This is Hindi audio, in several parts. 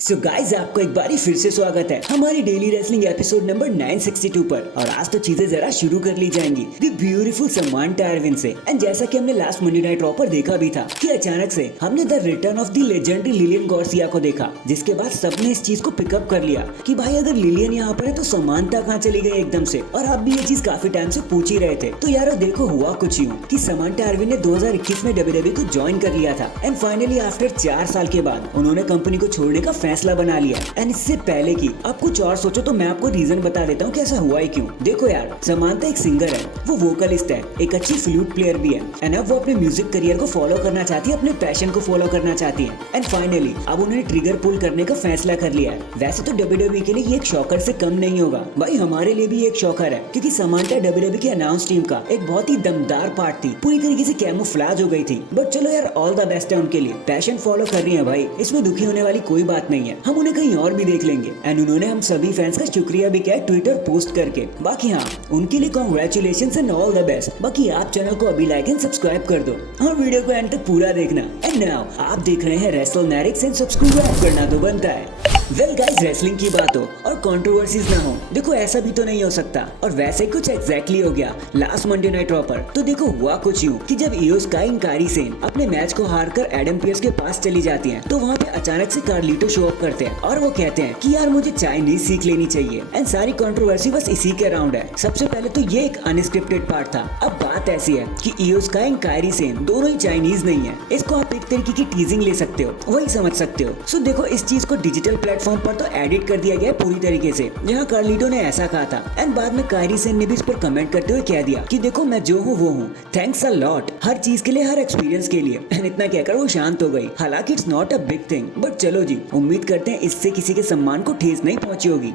सो गाइज आपको एक बारी फिर से स्वागत है हमारी डेली रेसलिंग एपिसोड नंबर 962 पर। और आज तो चीजें जरा शुरू कर ली जाएंगी द ब्यूटीफुल समांथा इरविन से। एंड जैसा कि हमने लास्ट मंडे नाइट रॉ पर देखा भी था कि अचानक से हमने the return of the legendary Lillian Garcia को देखा, जिसके बाद सबने इस चीज को पिकअप कर लिया कि भाई अगर लिलियन यहाँ पर है तो समांथा कहाँ चली गई एकदम से। और आप भी ये चीज काफी टाइम से पूछ ही रहे थे। तो यार देखो हुआ कुछ यूं कि समांथा इरविन ने 2021 में WWE को ज्वाइन कर लिया था। एंड फाइनली आफ्टर 4 साल के बाद उन्होंने कंपनी को छोड़ने का फैसला बना लिया। एंड इससे पहले कि आप कुछ और सोचो तो मैं आपको रीजन बता देता हूँ कि ऐसा हुआ है क्यों। देखो यार, समांथा एक सिंगर है, वो वोकलिस्ट है, एक अच्छी फ्लूट प्लेयर भी है। एंड अब वो अपने म्यूजिक करियर को फॉलो करना चाहती है, अपने पैशन को फॉलो करना चाहती है। एंड फाइनली अब उन्होंने ट्रिगर पुल करने का फैसला कर लिया है। वैसे तो WWE के लिए ये एक शॉकर से कम नहीं होगा भाई, हमारे लिए भी एक शॉकर है, क्योंकि समांथा WWE की अनाउंस टीम का एक बहुत ही दमदार पार्ट थी, पूरी तरीके से कैमोफ्लेज हो गई थी। बट चलो यार, ऑल द बेस्ट है उनके लिए, पैशन फॉलो कर रही है भाई, इसमें दुखी होने वाली कोई बात नहीं है, हम उन्हें कहीं और भी देख लेंगे। एंड उन्होंने हम सभी फैंस का शुक्रिया भी किया ट्विटर पोस्ट करके। बाकी हाँ, उनके लिए congratulations and all the best. बाकी आप चैनल को अभी लाइक एंड सब्सक्राइब कर दो और वीडियो को एंड तक पूरा देखना। एंड नाउ आप देख रहे हैं रेसलनैरिक्स एंड सब्सक्राइब करना तो बनता है। वेल गाइस, रेसलिंग की बात हो और कंट्रोवर्सीज ना हो, देखो ऐसा भी तो नहीं हो सकता। और वैसे कुछ एग्जैक्टली हो गया लास्ट मंडे नाइट रॉ पर। तो देखो हुआ कुछ यूं कि जब इयो स्काई एंड कायरी सेन अपने मैच को हारकर एडम पियर्स के पास चली जाती हैं, तो वहाँ पे अचानक से कार्लिटो शो अप करते हैं और वो कहते हैं कि यार मुझे चाइनीज सीख लेनी चाहिए। एंड सारी कंट्रोवर्सी बस इसी के अराउंड है। सबसे पहले तो ये एक अनस्क्रिप्टेड पार्ट था। अब बात ऐसी है कि इयो स्काई एंड कायरी सेन दोनों ही चाइनीज नहीं है, इसको आप एक तरीके की टीजिंग ले सकते हो, वही समझ सकते हो। सो देखो, इस चीज को डिजिटल प्लेटफॉर्म पर तो एडिट कर दिया गया पूरी तरीके से, जहाँ कार्लिटो ने ऐसा कहा था। एंड बाद में कायरी सेन ने भी इस पर कमेंट करते हुए कह दिया कि देखो मैं जो हूँ वो हूँ, थैंक्स अ लॉट हर चीज के लिए, हर एक्सपीरियंस के लिए। एंड इतना कहकर वो शांत हो गई। हालांकि it's not a big thing, but चलो जी, उम्मीद करते हैं इससे किसी के सम्मान को ठेस नहीं पहुंची होगी।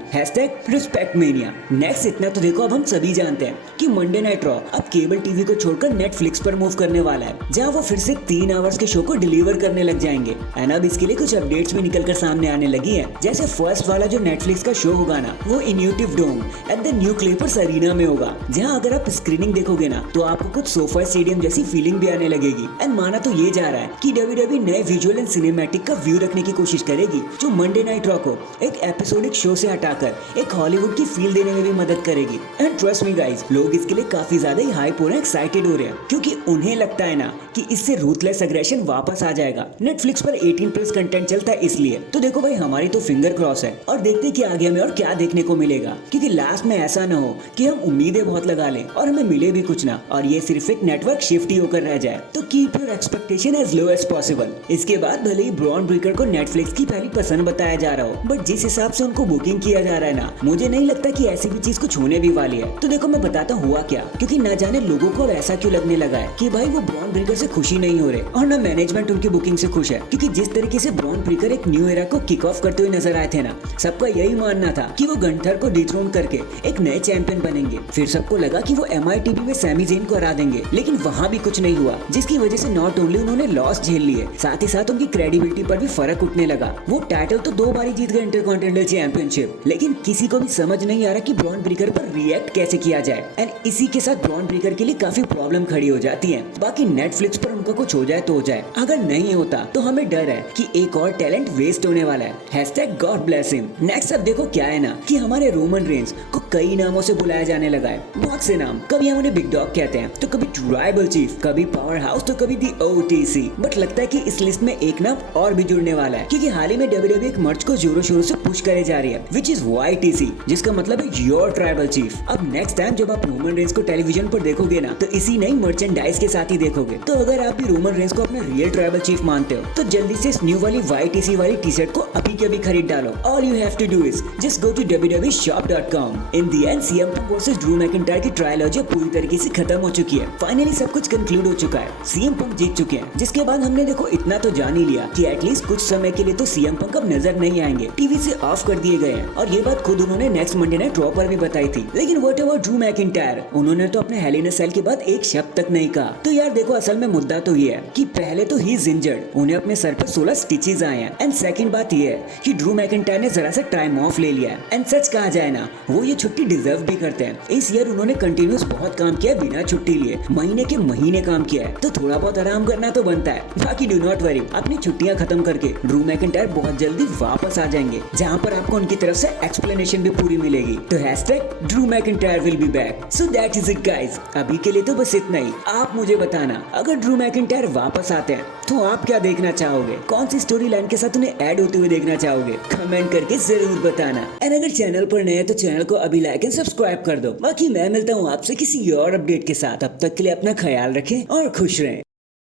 #respectmania। नेक्स्ट इतना तो देखो, अब हम सभी जानते हैं कि मंडे नाइट रॉ अब केबल टीवी को छोड़कर नेटफ्लिक्स पर मूव करने वाला है, जहाँ वो फिर से 3 आवर्स के शो को डिलीवर करने लग जाएंगे। एंड अब इसके लिए कुछ अपडेट्स भी निकल कर सामने आने लगी है। जैसे फर्स्ट वाला जो नेटफ्लिक्स का शो होगा ना, वो इन्यूटिव डोम एट द न्यू क्लेपर्स अरीना में होगा, जहां अगर आप स्क्रीनिंग देखोगे ना तो आपको कुछ सोफा स्टेडियम जैसी फीलिंग भी आने लगेगी। एंड माना तो ये जा रहा है कि WWE नए विजुअल एंड सिनेमैटिक का व्यू रखने की कोशिश करेगी, जो मंडे नाइट रॉ को एक एपिसोडिक शो से हटाकर एक हॉलीवुड की फील देने में भी मदद करेगी। एंड ट्रस्ट मी गाइस, लोग इसके लिए काफी ज्यादा ही हाइप हो रहे हैं, एक्साइटेड हो रहे हैं, क्योंकि उन्हें लगता है ना कि इससे रूथलेस अग्रेशन वापस आ जाएगा। नेटफ्लिक्स पर 18+ कंटेंट चलता है इसलिए। तो देखो भाई, हमारी तो फिंगर क्रॉस है और देखते हैं कि आगे हमें और क्या देखने को मिलेगा, क्योंकि लास्ट में ऐसा ना हो कि हम उम्मीदें बहुत लगा लें और हमें मिले भी कुछ ना, और ये सिर्फ एक नेटवर्क शिफ्ट ही होकर रह जाए। तो keep your expectation as low as possible. इसके बाद भले ही ब्रॉन ब्रेकर को नेटफ्लिक्स की पहली पसंद बताया जा रहा हो, बट जिस हिसाब से उनको बुकिंग किया जा रहा है ना, मुझे नहीं लगता कि ऐसी भी चीज कुछ होने भी वाली है। तो देखो मैं बताता हुआ क्या, क्योंकि न जाने लोगों को अब ऐसा क्यों लगने लगा है कि भाई वो ब्रॉन ब्रेकर से खुशी नहीं हो रहे, और न मैनेजमेंट उनकी बुकिंग से खुश है, क्योंकि जिस तरीके से ब्रॉन ब्रेकर एक न्यू एरा को किक ऑफ करते हुए नजर आए थे ना, सबका यही मानना था कि वो गंथर को डिथ्रोन करके एक नए चैंपियन बनेंगे। फिर सबको लगा कि वो MITV में सैमी ज़ेन को हरा देंगे, लेकिन वहाँ भी कुछ नहीं हुआ, जिसकी वजह से नॉट ओनली उन्होंने लॉस झेल लिए, साथ ही साथ उनकी क्रेडिबिलिटी पर भी फर्क उठने लगा। वो टाइटल तो 2 बार जीत गए, इंटरकॉन्टिनेंटल चैंपियनशिप, लेकिन किसी को भी समझ नहीं आ रहा कि ब्रॉन ब्रेकर पर रिएक्ट कैसे किया जाए। एंड इसी के साथ ब्रॉन ब्रेकर के लिए काफी प्रॉब्लम खड़ी हो जाती है। बाकी नेटफ्लिक्स पर उनका कुछ हो जाए तो हो जाए, अगर नहीं होता तो हमें डर है कि एक और टैलेंट वेस्ट होने वाला है। #God bless him। नेक्स्ट अब देखो क्या है ना कि हमारे रोमन रेंज को कई नामों से बुलाया जाने लगा है, बहुत से नाम। कभी हम उन्हें बिग डॉग कहते हैं, तो कभी ट्राइबल चीफ, कभी पावर हाउस, तो कभी दी OTC। बट लगता है कि इस लिस्ट में एक नाम और भी जुड़ने वाला है, क्योंकि हाल ही में WWE एक मर्ज को जोरों शोरों से पुश करे जा रही है, विच इज YTC, जिसका मतलब है योर ट्राइबल चीफ। अब नेक्स्ट टाइम जब आप रोमन रेंज को टेलीविजन पर देखोगे ना, तो इसी नई मर्चेंडाइज के साथ ही देखोगे। तो अगर आप भी रोमन रेंज को अपना रियल ट्राइबल चीफ मानते हो, तो जल्दी से इस न्यू वाली YTC वाली टी-शर्ट को अभी के अभी खरीद डालो। All you have to do is just go to www.shop.com। In the end, CM Punk vs Drew McIntyre की ट्रायलॉजी पूरी तरीके से खत्म हो चुकी है। फाइनली सब कुछ कंक्लूड हो चुका है, CM Punk जीत चुके हैं, जिसके बाद हमने देखो इतना तो जान ही लिया कि एटलीस्ट कुछ समय के लिए तो CM Punk अब नजर नहीं आएंगे, टीवी से ऑफ कर दिए गए हैं। और ये बात खुद उन्होंने नेक्स्ट मंडे नाइट रॉ पर भी बताई थी। लेकिन व्हाट अबाउट ड्रू मैकिंटायर, उन्होंने तो अपने हेल इन अ सेल के बाद एक शब्द तक नहीं कहा। तो यार देखो, असल में मुद्दा तो ये है कि पहले तो ही इज इंजर्ड, उन्हें अपने सर पर 16 स्टिचेस आए हैं। एंड सेकंड बात ये है कि ड्रू मैकिंटायर ने जरा सा टाइम ऑफ ले लिया है। एंड सच कहा जाए ना, वो ये छुट्टी डिजर्व भी करते हैं। इस ईयर उन्होंने कंटिन्यूस बहुत काम किया बिना छुट्टी लिए, महीने के महीने काम किया है, तो थोड़ा बहुत आराम करना तो बनता है। बाकी डू नॉट वरी, अपनी छुट्टियां खत्म करके ड्रू मैकिंटायर बहुत जल्दी वापस आ जाएंगे, जहाँ पर आपको उनकी तरफ से एक्सप्लेनेशन भी पूरी मिलेगी। तो hashtag Drew McIntyre will be back. So that is it guys, अभी के लिए तो बस इतना ही। आप मुझे बताना, अगर ड्रू मैकिंटायर वापस आते हैं तो आप क्या देखना चाहोगे, कौन सी स्टोरी लाइन के साथ उन्हें ऐड होते हुए देखना चाहोगे, कमेंट करके जरूर बताना। एंड अगर चैनल पर नए हैं तो चैनल को अभी लाइक एंड सब्सक्राइब कर दो। बाकी मैं मिलता हूँ आपसे किसी और अपडेट के साथ, तब तक के लिए अपना ख्याल रखें और खुश रहें।